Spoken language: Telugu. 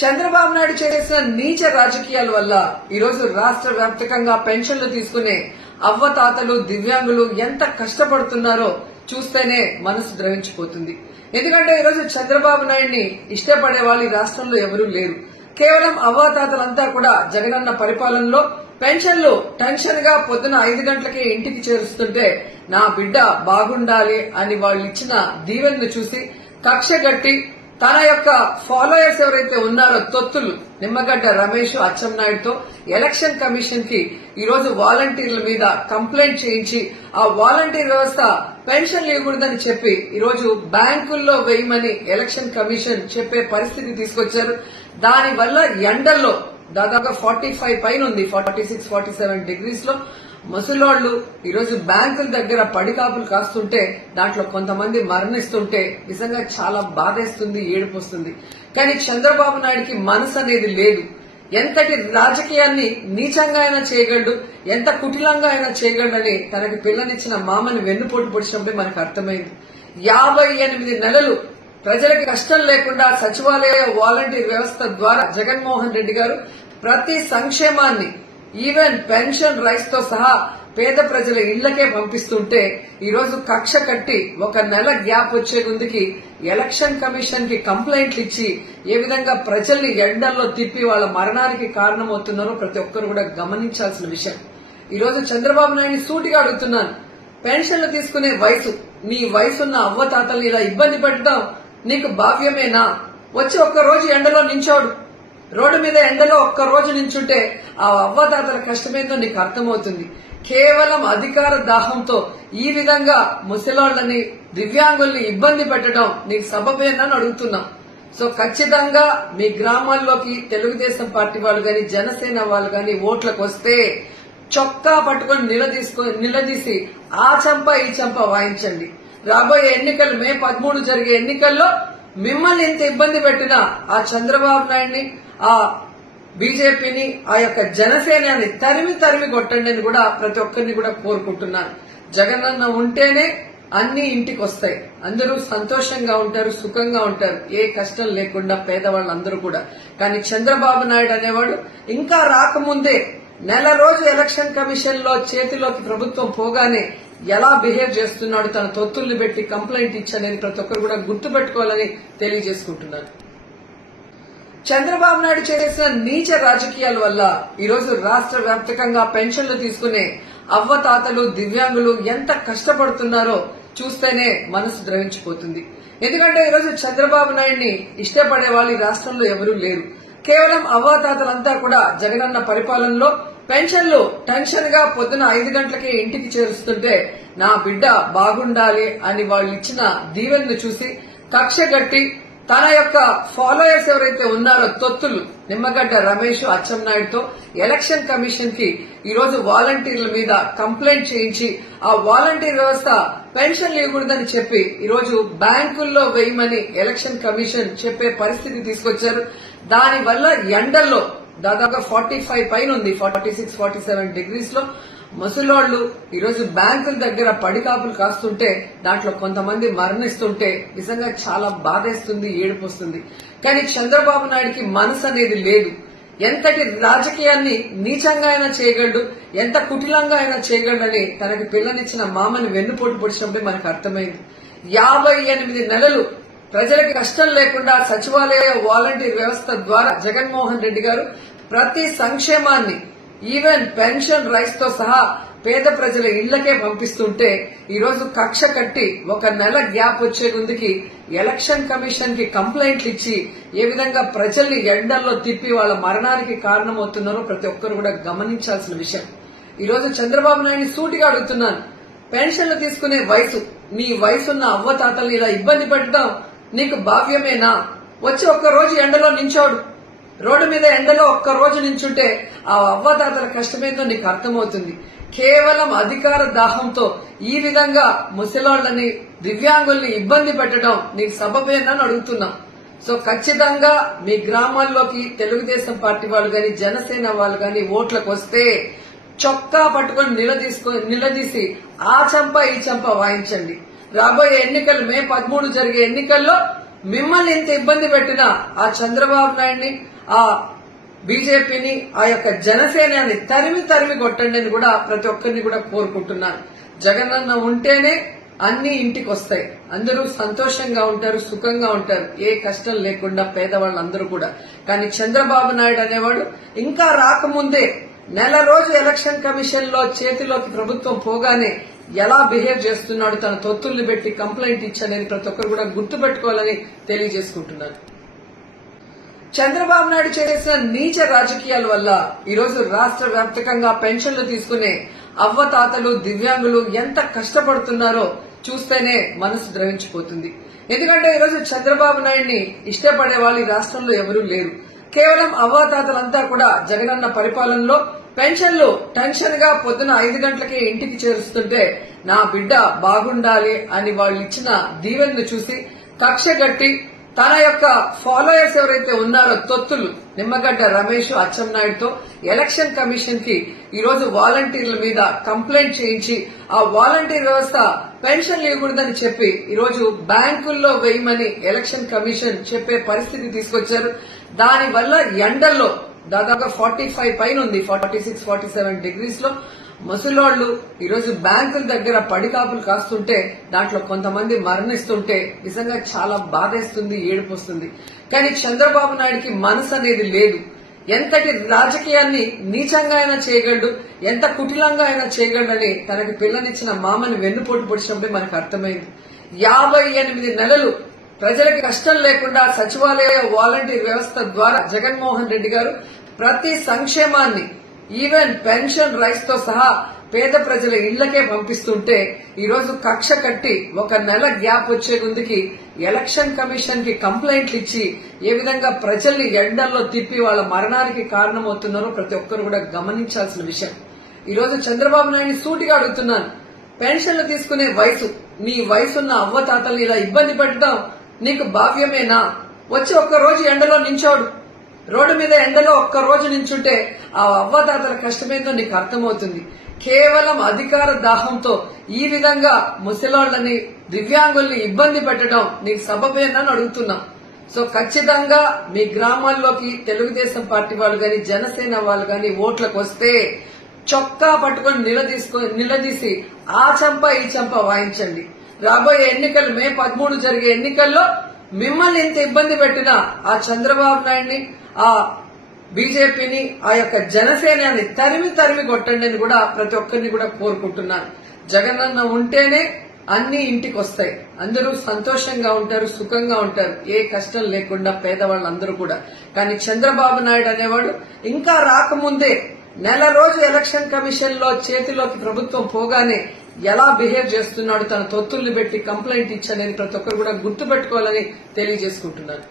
చంద్రబాబు నాయుడు చేసిన నీచ రాజకీయాల వల్ల ఈరోజు రాష్ట్ర వ్యాప్తంగా పెన్షన్లు తీసుకునే అవ్వతాతలు దివ్యాంగులు ఎంత కష్టపడుతున్నారో చూస్తేనే మనసు ద్రవించిపోతుంది. ఎందుకంటే ఈరోజు చంద్రబాబు నాయుడిని ఇష్టపడే వాళ్ళు ఈ రాష్ట్రంలో ఎవరూ లేరు. కేవలం అవ్వాతాతలంతా కూడా జగనన్న పరిపాలనలో పెన్షన్లు టెన్షన్ గా పొద్దున 5 గంటలకే ఇంటికి చేరుస్తుంటే నా బిడ్డ బాగుండాలి అని వాళ్ళు ఇచ్చిన దీవెనను చూసి కక్షగట్టి తన యొక్క ఫాలోయర్స్ ఎవరైతే ఉన్నారో తొత్తులు నిమ్మగడ్డ రమేష్ అచ్చెన్నాయుడుతో ఎలక్షన్ కమిషన్ కి ఈరోజు వాలంటీర్ల మీద కంప్లైంట్ చేయించి ఆ వాలంటీర్ వ్యవస్థ పెన్షన్లు ఇవ్వకూడదని చెప్పి ఈరోజు బ్యాంకుల్లో వేయమని ఎలక్షన్ కమిషన్ చెప్పే పరిస్థితి తీసుకొచ్చారు. దానివల్ల ఎండల్లో దాదాపు 45 పైన ఉంది, 46-47 డిగ్రీస్ లో ముసలోళ్లు ఈరోజు బ్యాంకుల దగ్గర పడికాపులు కాస్తుంటే దాంట్లో కొంతమంది మరణిస్తుంటే నిజంగా చాలా బాధేస్తుంది, ఏడుపొస్తుంది. కానీ చంద్రబాబు నాయుడికి మనసు అనేది లేదు. ఎంతటి రాజకీయాన్ని నీచంగా అయినా చేయగలడు, ఎంత కుటిలంగా అయినా చేయగలడని తనకి పిల్లనిచ్చిన మామని వెన్నుపోటు పొడిచినప్పుడే మనకు అర్థమైంది. 58 నెలలు ప్రజలకు కష్టం లేకుండా సచివాలయ వాలంటీర్ వ్యవస్థ ద్వారా జగన్మోహన్ రెడ్డి గారు ప్రతి సంక్షేమాన్ని ఈవెన్ పెన్షన్ రైస్ తో సహా పేద ప్రజల ఇళ్లకే పంపిస్తుంటే ఈరోజు కక్ష కట్టి 1 నెల గ్యాప్ వచ్చే ముందుకి ఎలక్షన్ కమిషన్ కి కంప్లైంట్లు ఇచ్చి ఏ విధంగా ప్రజల్ని ఎండల్లో తిప్పి వాళ్ళ మరణానికి కారణమవుతున్నారో ప్రతి ఒక్కరు కూడా గమనించాల్సిన విషయం. ఈరోజు చంద్రబాబు నాయుడిని సూటిగా అడుగుతున్నాను, పెన్షన్లు తీసుకునే వయసు, నీ వయసున్న అవ్వతాతల్ని ఇలా ఇబ్బంది పెట్టడం నీకు భావ్యమేనా? వచ్చి 1 రోజు ఎండలో నించోడు, రోడ్డు మీద ఎండలో 1 రోజు నించుంటే ఆ అవ్వదాతల కష్టమేందో నీకు అర్థమవుతుంది. కేవలం అధికార దాహంతో ఈ విధంగా ముసలాళ్లని దివ్యాంగుల్ని ఇబ్బంది పెట్టడం నీకు సబబేనని అడుగుతున్నాం. సో ఖచ్చితంగా మీ గ్రామాల్లోకి తెలుగుదేశం పార్టీ వాళ్ళు గాని జనసేన వాళ్ళు గాని ఓట్లకు వస్తే చొక్కా పట్టుకొని నిలదీసి ఆ చంప ఈ చంప వాయించండి. రాబోయే ఎన్నికలు మే 13 జరిగే ఎన్నికల్లో మిమ్మల్ని ఇంత ఇబ్బంది పెట్టినా ఆ చంద్రబాబు నాయుడిని, ఆ బీజేపీని, ఆ యొక్క జనసేనని తరిమి కొట్టండి అని కూడా ప్రతి ఒక్కరిని కూడా కోరుకుంటున్నాను. జగనన్న ఉంటేనే అన్ని ఇంటికి వస్తాయి, అందరూ సంతోషంగా ఉంటారు, సుఖంగా ఉంటారు, ఏ కష్టం లేకుండా పేదవాళ్ళందరూ కూడా. కానీ చంద్రబాబు నాయుడు అనేవాడు ఇంకా రాకముందే నెల రోజు ఎలక్షన్ కమిషన్ లో చేతిలోకి ప్రభుత్వం పోగానే ఎలా బిహేవ్ చేస్తున్నాడు, తన తొత్తుల్ని పెట్టి కంప్లైంట్ ఇచ్చానని ప్రతి ఒక్కరు కూడా గుర్తుపెట్టుకోవాలని తెలియజేసుకుంటున్నాను. చంద్రబాబు నాయుడు చేసిన నీచ రాజకీయాల వల్ల ఈరోజు రాష్ట్ర వ్యాప్తంగా పెన్షన్లు తీసుకునే అవ్వతాతలు దివ్యాంగులు ఎంత కష్టపడుతున్నారో చూస్తేనే మనసు ద్రవించిపోతుంది. ఎందుకంటే ఈరోజు చంద్రబాబు నాయుడిని ఇష్టపడే వాళ్ళు ఈ రాష్ట్రంలో ఎవరూ లేరు. కేవలం అవ్వాతాతలంతా కూడా జగనన్న పరిపాలనలో పెన్షన్లు టెన్షన్ గా పొద్దున 5 గంటలకే ఇంటికి చేరుస్తుంటే నా బిడ్డ బాగుండాలి అని వాళ్ళు ఇచ్చిన దీవెనను చూసి కక్షగట్టి తన యొక్క ఫాలోయర్స్ ఎవరైతే ఉన్నారో తొత్తులు నిమ్మగడ్డ రమేష్ అచ్చెన్నాయుడుతో ఎలక్షన్ కమిషన్ కి ఈరోజు వాలంటీర్ల మీద కంప్లైంట్ చేయించి ఆ వాలంటీర్ వ్యవస్థ పెన్షన్లు ఇవ్వకూడదని చెప్పి ఈరోజు బ్యాంకుల్లో వేయమని ఎలక్షన్ కమిషన్ చెప్పే పరిస్థితి తీసుకొచ్చారు. దానివల్ల ఎండల్లో దాదాపు 45 పైన ఉంది, 46-47 డిగ్రీస్ లో ముసలోళ్లు ఈరోజు బ్యాంకుల దగ్గర పడికాపులు కాస్తుంటే దాంట్లో కొంతమంది మరణిస్తుంటే నిజంగా చాలా బాధేస్తుంది, ఏడుపొస్తుంది. కానీ చంద్రబాబు నాయుడికి మనసు అనేది లేదు. ఎంతటి రాజకీయాన్ని నీచంగా అయినా చేయగలడు, ఎంత కుటిలంగా అయినా చేయగలడని తనకి పిల్లనిచ్చిన మామని వెన్నుపోటు పొడిచినప్పుడే మనకు అర్థమైంది. 58 నెలలు ప్రజలకు కష్టం లేకుండా సచివాలయ వాలంటీర్ వ్యవస్థ ద్వారా జగన్మోహన్ రెడ్డి గారు ప్రతి సంక్షేమాన్ని ఈవెన్ పెన్షన్ రైస్ తో సహా పేద ప్రజల ఇళ్లకే పంపిస్తుంటే ఈరోజు కక్ష కట్టి 1 నెల గ్యాప్ వచ్చే ముందుకి ఎలక్షన్ కమిషన్ కి కంప్లైంట్లు ఇచ్చి ఏ విధంగా ప్రజల్ని ఎండల్లో తిప్పి వాళ్ళ మరణానికి కారణమవుతున్నారో ప్రతి ఒక్కరు కూడా గమనించాల్సిన విషయం. ఈరోజు చంద్రబాబు నాయుడిని సూటిగా అడుగుతున్నాను, పెన్షన్లు తీసుకునే వయసు, నీ వయసున్న అవ్వతాతల్ని ఇలా ఇబ్బంది పెట్టడం నీకు భావ్యమేనా? వచ్చి 1 రోజు ఎండలో నించోడు, రోడ్డు మీద ఎండలో 1 రోజు నించుంటే ఆ అవ్వదాతల కష్టమేందో నీకు అర్థమవుతుంది. కేవలం అధికార దాహంతో ఈ విధంగా ముసలాళ్లని దివ్యాంగుల్ని ఇబ్బంది పెట్టడం నీకు సబబేనని అడుగుతున్నాం. సో ఖచ్చితంగా మీ గ్రామాల్లోకి తెలుగుదేశం పార్టీ వాళ్ళు గాని జనసేన వాళ్ళు గాని ఓట్లకు వస్తే చొక్కా పట్టుకొని నిలదీసి ఆ చంప ఈ చంప వాయించండి. రాబోయే ఎన్నికలు మే 13 జరిగే ఎన్నికల్లో మిమ్మల్ని ఇంత ఇబ్బంది పెట్టిన ఆ చంద్రబాబు నాయుడిని, ఆ బీజేపీని, ఆ యొక్క జనసేనని తరిమి తరిమి కొట్టండి అని కూడా ప్రతి ఒక్కరిని కూడా కోరుకుంటున్నాను. జగనన్న ఉంటేనే అన్ని ఇంటికి వస్తాయి, అందరూ సంతోషంగా ఉంటారు, సుఖంగా ఉంటారు, ఏ కష్టం లేకుండా పేదవాళ్ళందరూ కూడా. కానీ చంద్రబాబు నాయుడు అనేవాడు ఇంకా రాకముందే నెల రోజు ఎలక్షన్ కమిషన్ లో చేతిలోకి ప్రభుత్వం పోగానే ఎలా బిహేవ్ చేస్తున్నాడు, తన తొత్తుల్ని పెట్టి కంప్లైంట్ ఇచ్చానని ప్రతి ఒక్కరు కూడా గుర్తుపెట్టుకోవాలని తెలియజేసుకుంటున్నారు. చంద్రబాబు నాయుడు చేసిన నీచ రాజకీయాల వల్ల ఈరోజు రాష్ట్ర వ్యాప్తంగా పెన్షన్లు తీసుకునే అవ్వతాతలు, దివ్యాంగులు ఎంత కష్టపడుతున్నారో చూస్తేనే మనసు ద్రవించిపోతుంది. ఎందుకంటే ఈరోజు చంద్రబాబు నాయుడిని ఇష్టపడే వాళ్ళు ఈ రాష్ట్రంలో ఎవరూ లేరు. కేవలం అవ్వాతాతలంతా కూడా జగనన్న పరిపాలనలో పెన్షన్లు టెన్షన్ గా పొద్దున 5 గంటలకే ఇంటికి చేరుస్తుంటే నా బిడ్డ బాగుండాలి అని వాళ్ళు ఇచ్చిన దీవెనను చూసి కక్ష గట్టి తన యొక్క ఫాలోయర్స్ ఎవరైతే ఉన్నారో తొత్తులు నిమ్మగడ్డ రమేష్, అచ్చెన్నాయుడుతో ఎలక్షన్ కమిషన్ కి ఈరోజు వాలంటీర్ల మీద కంప్లైంట్ చేయించి ఆ వాలంటీర్ వ్యవస్థ పెన్షన్లు ఇవ్వకూడదని చెప్పి ఈరోజు బ్యాంకుల్లో వేయమని ఎలక్షన్ కమిషన్ చెప్పే పరిస్థితి తీసుకొచ్చారు. దానివల్ల ఎండల్లో దాదాపు 45 పైన ఉంది, 46, 47 డిగ్రీస్ లో ముసలోళ్లు ఈరోజు బ్యాంకుల దగ్గర పడికాపులు కాస్తుంటే దాంట్లో కొంతమంది మరణిస్తుంటే నిజంగా చాలా బాధేస్తుంది, ఏడుపు వస్తుంది. కానీ చంద్రబాబు నాయుడికి మనసు అనేది లేదు. ఎంతటి రాజకీయాన్ని నీచంగా అయినా చేయగలడు, ఎంత కుటిలంగా అయినా చేయగలడని తనకి పిల్లనిచ్చిన మామని వెన్నుపోటు పొడిచినప్పుడే మనకు అర్థమైంది. 58 నెలలు ప్రజలకు కష్టం లేకుండా సచివాలయ వాలంటీర్ వ్యవస్థ ద్వారా జగన్మోహన్ రెడ్డి గారు ప్రతి సంక్షేమాన్ని ఈవెన్ పెన్షన్ రైస్ తో సహా పేద ప్రజల ఇళ్లకే పంపిస్తుంటే ఈరోజు కక్ష కట్టి ఒక నెల గ్యాప్ వచ్చే ముందుకి ఎలక్షన్ కమిషన్ కి కంప్లైంట్లు ఇచ్చి ఏ విధంగా ప్రజల్ని ఎండల్లో తిప్పి వాళ్ళ మరణానికి కారణమవుతున్నారో ప్రతి ఒక్కరు కూడా గమనించాల్సిన విషయం. ఈరోజు చంద్రబాబు నాయుడిని సూటిగా అడుగుతున్నాను, పెన్షన్లు తీసుకునే వయసు, నీ వయసున్న అవ్వతాతల్ని ఇలా ఇబ్బంది పెట్టడం నీకు భావ్యమేనా? వచ్చి ఒక్కరోజు ఎండలో నించోడు, రోడ్డు మీద ఎండలో ఒక్కరోజు నించుంటే ఆ అవ్వదాతల కష్టమేందో నీకు అర్థమవుతుంది. కేవలం అధికార దాహంతో ఈ విధంగా ముసలాళ్లని, దివ్యాంగుల్ని ఇబ్బంది పెట్టడం నీకు సబబేనా అని అడుగుతున్నాం. సో ఖచ్చితంగా మీ గ్రామాల్లోకి తెలుగుదేశం పార్టీ వాళ్ళు గాని, జనసేన వాళ్ళు గాని ఓట్లకు వస్తే చొక్కా పట్టుకొని నిలదీసి ఆ చంప ఈ చంప వాయించండి. రాబోయే ఎన్నికలు మే 13 జరిగే ఎన్నికల్లో మిమ్మల్ని ఇంత ఇబ్బంది పెట్టిన ఆ చంద్రబాబు నాయుడిని, ఆ బీజేపీని, ఆ యొక్క జనసేనని తరిమి తరిమి కొట్టండి అని కూడా ప్రతి ఒక్కరిని కూడా కోరుకుంటున్నాను. జగనన్న ఉంటేనే అన్ని ఇంటికి వస్తాయి, అందరూ సంతోషంగా ఉంటారు, సుఖంగా ఉంటారు, ఏ కష్టం లేకుండా పేదవాళ్ళందరూ కూడా. కానీ చంద్రబాబు నాయుడు అనేవాడు ఇంకా రాకముందే నెల రోజు ఎలక్షన్ కమిషన్ లో చేతిలోకి ప్రభుత్వం పోగానే ఎలా బిహేవ్ చేస్తున్నాడు, తన తొత్తుల్ని పెట్టి కంప్లైంట్ ఇచ్చానని ప్రతి ఒక్కరు కూడా గుర్తుపెట్టుకోవాలని తెలియజేసుకుంటున్నాను.